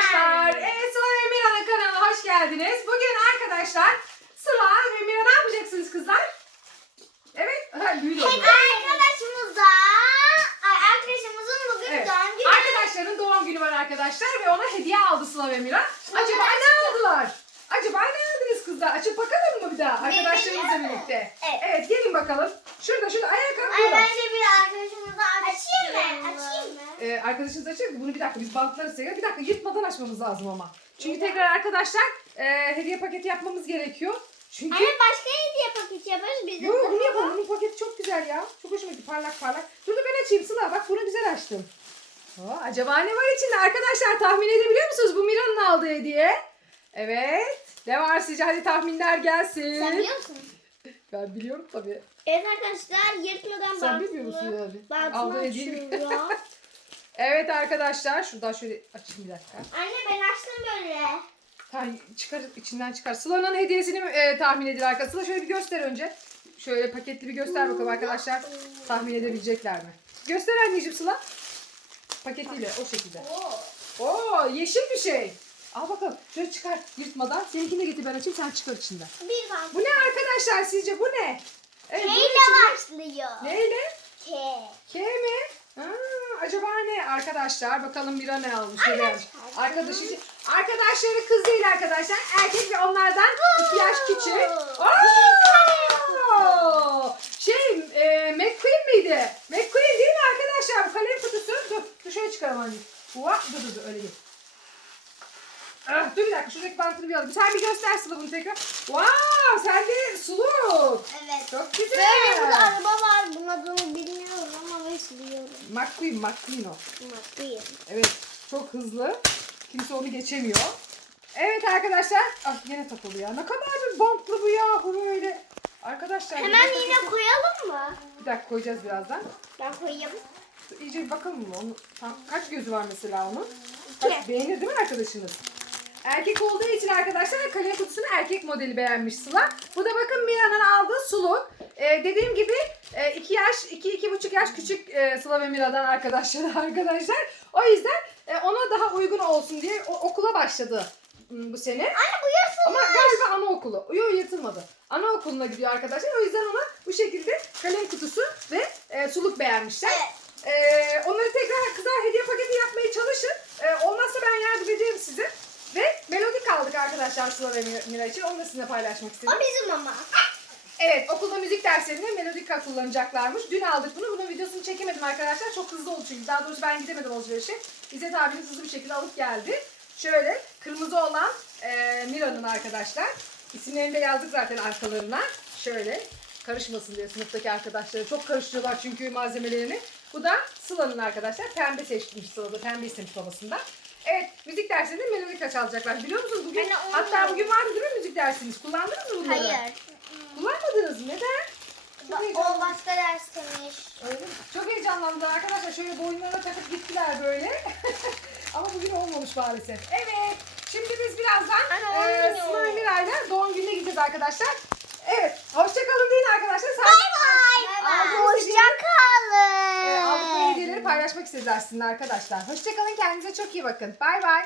arkadaşlar. Evet Sıla ve Mira'nın kanalına hoş geldiniz. Bugün arkadaşlar Sıla ve Mira ne yapacaksınız kızlar? Evet. Ha, onlar. Arkadaşımıza, ay arkadaşımızın bugün Evet. doğum günü. Arkadaşların doğum günü var arkadaşlar ve ona hediye aldı Sıla ve Mira. Acaba ne aldılar? Acaba ne aldınız kızlar? Açıp bakalım mı bir daha arkadaşlarımızla Birbirine mi? birlikte? Evet. Evet gelin bakalım. Şurada şurada ayağa Ay kalkıyorlar. bence bir arkadaşımıza açayım mı? Açayım mı? Ee, arkadaşınız açacak mı? Bunu bir dakika biz bantları seviyoruz. Bir dakika yırtmadan açmamız lazım ama. Çünkü tekrar arkadaşlar e, hediye paketi yapmamız gerekiyor. Çünkü Anne başka hediye paketi yaparız biz de. Yo bunu yapalım. Bunun paketi çok güzel ya. Çok hoşuma gitti. Parlak parlak. Dur da ben açayım Sıla. Bak bunu güzel açtım. Aa, acaba ne var içinde? Arkadaşlar tahmin edebiliyor musunuz? Bu Mira'nın aldığı hediye. Evet. Ne var sizce? Hadi tahminler gelsin. Sen biliyor musun? Ben biliyorum tabii. Evet arkadaşlar yırtmadan Sen bilmiyor musun yani? Bantını Aldığı hediye. açıyor. Evet arkadaşlar. Şuradan şöyle açayım bir dakika. Anne ben açtım böyle. Tamam çıkar içinden çıkar. Sıla'nın hediyesini e, tahmin edin arkadaşlar. Sıla şöyle bir göster önce. Şöyle paketli bir göster bakalım arkadaşlar. Tahmin edebilecekler mi? Göster anneciğim Sıla. Paketiyle o şekilde. Oo. Oo yeşil bir şey. Al bakalım. Şöyle çıkar yırtmadan. Seninkini de getir ben açayım sen çıkar içinden. Bir bant. Bu ne arkadaşlar sizce bu ne? Evet, K ile başlıyor. Neyle? K. K mi? Ha, acaba ne arkadaşlar? Bakalım Mira ne almış? Gelmiş? Arkadaşı, arkadaşları kız değil arkadaşlar. Erkek ve onlardan iki yaş küçük. Oo! Şey, e, McQueen miydi? McQueen değil mi arkadaşlar? Bu kalem kutusu. Dur, dur şöyle çıkaralım anne. Vah, dur dur dur öyle değil. Ah, dur bir dakika şuradaki bantını bir alalım. Sen bir göster Sıla bunu tekrar. Wow, sende suluk. Evet. Çok güzel. Böyle burada araba var. Bunun adını bilmiyorum ama ben biliyorum. McQueen, McQueen o. McQueen. Evet çok hızlı. Kimse onu geçemiyor. Evet arkadaşlar. Ah yine takıldı ya. Ne kadar bir bantlı bu ya bu böyle. Arkadaşlar. Hemen bir yine dakika- koyalım mı? Bir dakika koyacağız birazdan. Ben koyayım. İyice bir bakalım mı? Onu, tam, kaç gözü var mesela onun? İki. Kaç, beğenir değil mi arkadaşınız? Erkek olduğu için arkadaşlar kalem kutusunu erkek modeli beğenmiş Sıla. Bu da bakın Mira'nın aldığı suluk. Ee, dediğim gibi 2 yaş, 2-2,5 yaş küçük e, Sıla ve Mira'dan arkadaşlar arkadaşlar. O yüzden e, ona daha uygun olsun diye o- okula başladı bu sene. Anne bu yasın. Ama galiba anaokulu. Yok yırtılmadı. Anaokuluna gidiyor arkadaşlar. O yüzden ona bu şekilde kalem kutusu ve e, suluk beğenmişler. Evet. E, onları tekrar kızlar hediye paketi yapmaya çalışın. E, olmazsa ben yardım ederim size. Ve melodik aldık arkadaşlar Sıla ve Mira- için. Onu da sizinle paylaşmak istedim. O bizim ama. Evet okulda müzik derslerinde melodika kullanacaklarmış. Dün aldık bunu. Bunun videosunu çekemedim arkadaşlar. Çok hızlı oldu çünkü. Daha doğrusu ben gidemedim alışverişe. İzzet abiniz hızlı bir şekilde alıp geldi. Şöyle kırmızı olan e, Mira'nın arkadaşlar. İsimlerini de yazdık zaten arkalarına. Şöyle karışmasın diye sınıftaki arkadaşları. Çok karıştırıyorlar çünkü malzemelerini. Bu da Sıla'nın arkadaşlar. Pembe seçmiş Sıla da. Pembe istemiş babasından. Müzik dersinde melodika çalacaklar. Biliyor musunuz bugün? De onu Hatta bugün vardı değil mi müzik dersiniz? Kullandınız mı bunları? Hayır. Kullanmadınız mı? Neden? Çok Ba- heyecanlı. O başka. Öyle mi? Çok heyecanlandılar arkadaşlar. Şöyle boynlarına takıp gittiler böyle. Ama bugün olmamış maalesef. Evet. Şimdi biz birazdan Anne, eee oynuyor. Sıla Miray'la doğum gününe gideceğiz arkadaşlar. Evet. Hoşçakalın deyin arkadaşlar. Sen Bay Aldığınız hediye- Hoşçakalın. Eee, aldıkları hediyeleri paylaşmak istediler sizinle arkadaşlar. Hoşçakalın. Kendinize çok iyi bakın. Bay bay.